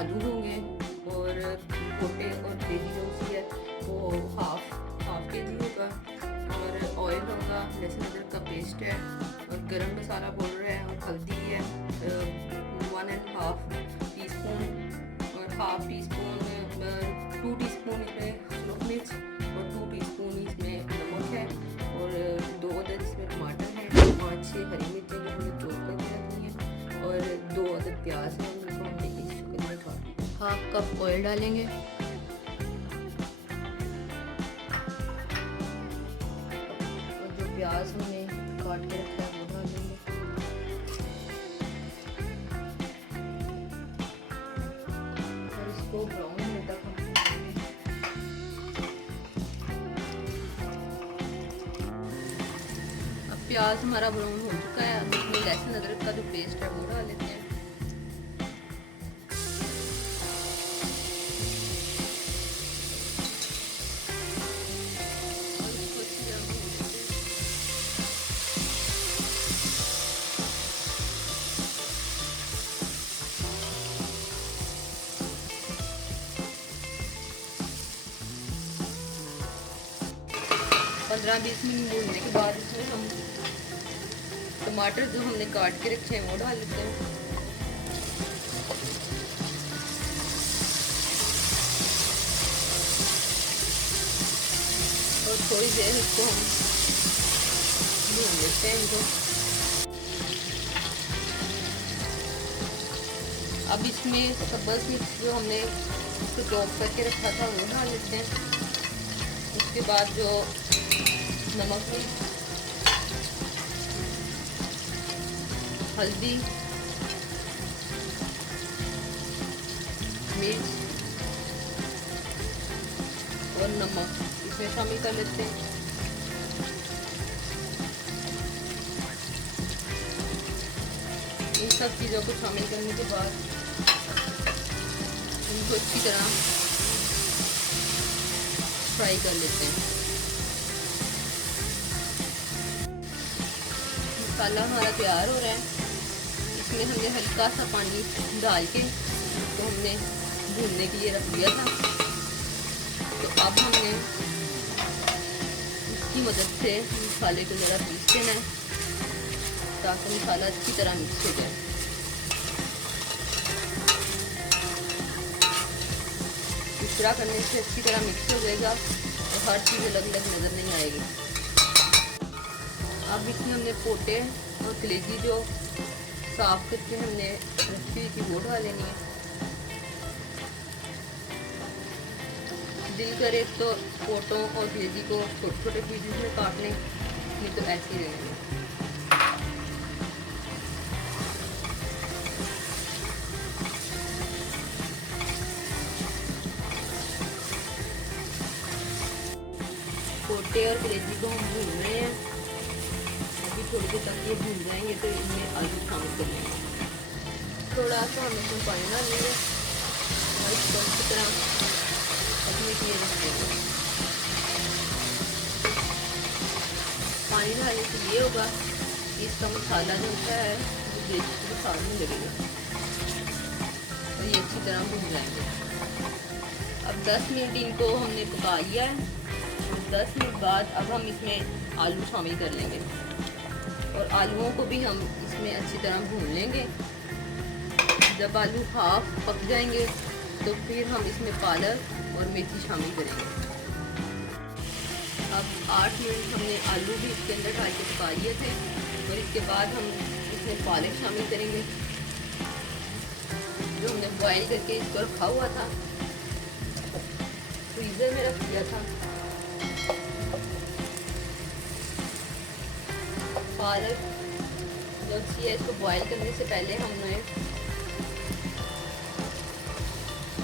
आलू होंगे और पोटे और ग्रेवी जो सी है वो हाफ के जी होगा और ऑयल होगा, लहसुन अदरक का पेस्ट है और गरम मसाला पाउडर है और हल्दी है 1.5 टीस्पून और हाफ टी स्पून 2 टीस्पून इसमें नमक मिर्च और 2 टीस्पून इसमें नमक है और 2 अदद इसमें टमाटर है, 5-6 हरी मिर्चें जो हमने चॉप करके रखी हैं और 2 अदद प्याज है उनको हमने इस शक्ल में काट। हाफ कप ऑयल डालेंगे और जो प्याज हमने काट के रखा है वो डाल देंगे और इसको ब्राउन होने तक हम प्याज हमारा ब्राउन हो चुका है। अब इसमें लहसुन अदरक का जो पेस्ट है वो डाल लेते हैं और इसको अच्छी तरह भून लेते हैं। पंद्रह 20 मिनट भूनने के बाद इसमें हम टमाटर जो हमने काट के रखे हैं वो डाल लेते हैं और थोड़ी देर इसको हम भून लेते हैं इनको। अब इसमें सब्ज़ मिर्च जो हमने उसको चॉप करके रखा था वो डाल लेते हैं। उसके बाद जो नमक मिर्च, हल्दी, मिर्च और नमक इसमें शामिल कर लेते हैं। इन सब चीज़ों को शामिल करने के बाद इनको अच्छी तरह फ्राई कर लेते हैं। मसाला हमारा तैयार हो रहा है। इसमें हमने हल्का सा पानी डाल के इसको हमने भूनने के लिए रख दिया था। तो अब हमने इसकी मदद से मसाले को ज़रा पीस देना है ताकि मसाला अच्छी तरह मिक्स हो जाए। इस तरह करने से अच्छी तरह मिक्स हो जाएगा और हर चीज़ अलग अलग नज़र नहीं आएगी। अब इसमें हमने पोटे और कलेजी जो साफ करके हमने रखी हुई थी वो डाल लेनी है। दिल करे तो पोटों और कलेजी को छोटे छोटे पीसेस में काट लें, नहीं तो ऐसे ही रहेंगे। पोटे और कलेजी को हम भून रहे हैं। थोड़ी देर तक ये भून जाएंगे तो इनमें आलू शामिल कर लेंगे। थोड़ा सा हम इसमें पानी डाल लेंगे और इसको अच्छी तरह पकने के लिए रख देंगे। पानी डालने से ये होगा कि इसका मसाला जो होता है वो ग्रेवी के साथ में लगेगा और ये अच्छी तरह भून जाएंगे। अब 10 मिनट इनको हमने पका लिया है। 10 मिनट बाद अब हम इसमें आलू शामिल कर लेंगे और आलूओं को भी हम इसमें अच्छी तरह भून लेंगे। जब आलू हाफ पक जाएंगे तो फिर हम इसमें पालक और मेथी शामिल करेंगे। अब 8 मिनट हमने आलू भी इसके अंदर डाल के पका लिए थे और इसके बाद हम इसमें पालक शामिल करेंगे जो हमने बॉयल करके इसको रखा हुआ था, फ्रीज़र में रख दिया था। पालक जो अच्छी है इसको बॉयल करने से पहले हमने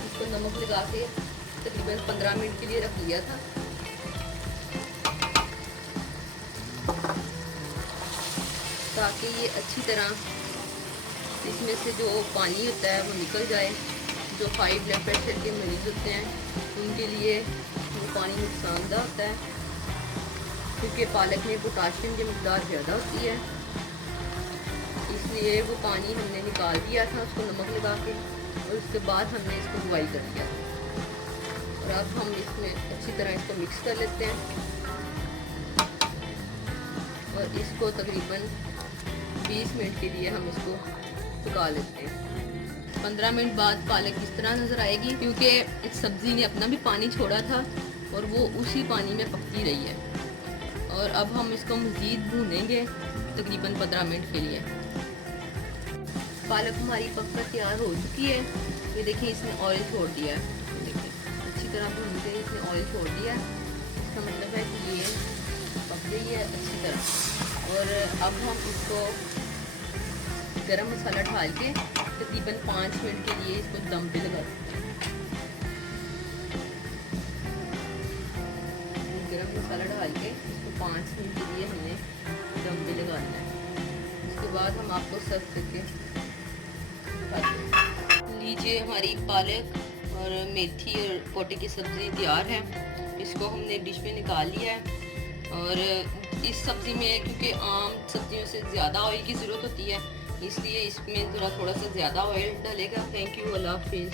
इसको नमक लगा के तकरीबन 15 मिनट के लिए रख लिया था। ताकि ये अच्छी तरह इसमें से जो पानी होता है वो निकल जाए। जो 5 ब्लड प्रेशर के मरीज़ होते हैं उनके लिए वो पानी नुकसानदा होता है क्योंकि पालक में पोटाशियम की मकदार ज़्यादा होती है, इसलिए वो पानी हमने निकाल दिया था उसको नमक लगा के। और उसके बाद हमने इसको बॉइल कर लिया। और अब हम इसमें अच्छी तरह इसको मिक्स कर लेते हैं और इसको तकरीबन 20 मिनट के लिए हम इसको पका लेते हैं। 15 मिनट बाद पालक इस तरह नज़र आएगी, क्योंकि इस सब्ज़ी ने अपना भी पानी छोड़ा था और वो उसी पानी में पकती रही है। और अब हम इसको मज़ीद भूनेंगे तकरीबन 15 मिनट के लिए। पालक हमारी पककर तैयार हो चुकी है। ये देखिए इसने ऑयल छोड़ दिया है, देखिए अच्छी तरह भून के इसने ऑयल छोड़ दिया है। इसका मतलब है कि ये पक गई है अच्छी तरह। और अब हम इसको गरम मसाला डाल के तकरीबन 5 मिनट के लिए इसको दम पे लगा देते हैं। गरम मसाला डाल के इसको 5 मिनट के लिए हमने दम पे लगाना है। उसके बाद हम आपको सर्व करके लीजिए, हमारी पालक और मेथी और पोटे की सब्ज़ी तैयार है। इसको हमने डिश में निकाल लिया है। और इस सब्ज़ी में क्योंकि आम सब्जियों से ज़्यादा ऑयल की ज़रूरत होती है, इसलिए इसमें थोड़ा सा ज़्यादा ऑयल डालेगा। थैंक यू, अल्लाह हाफिज़।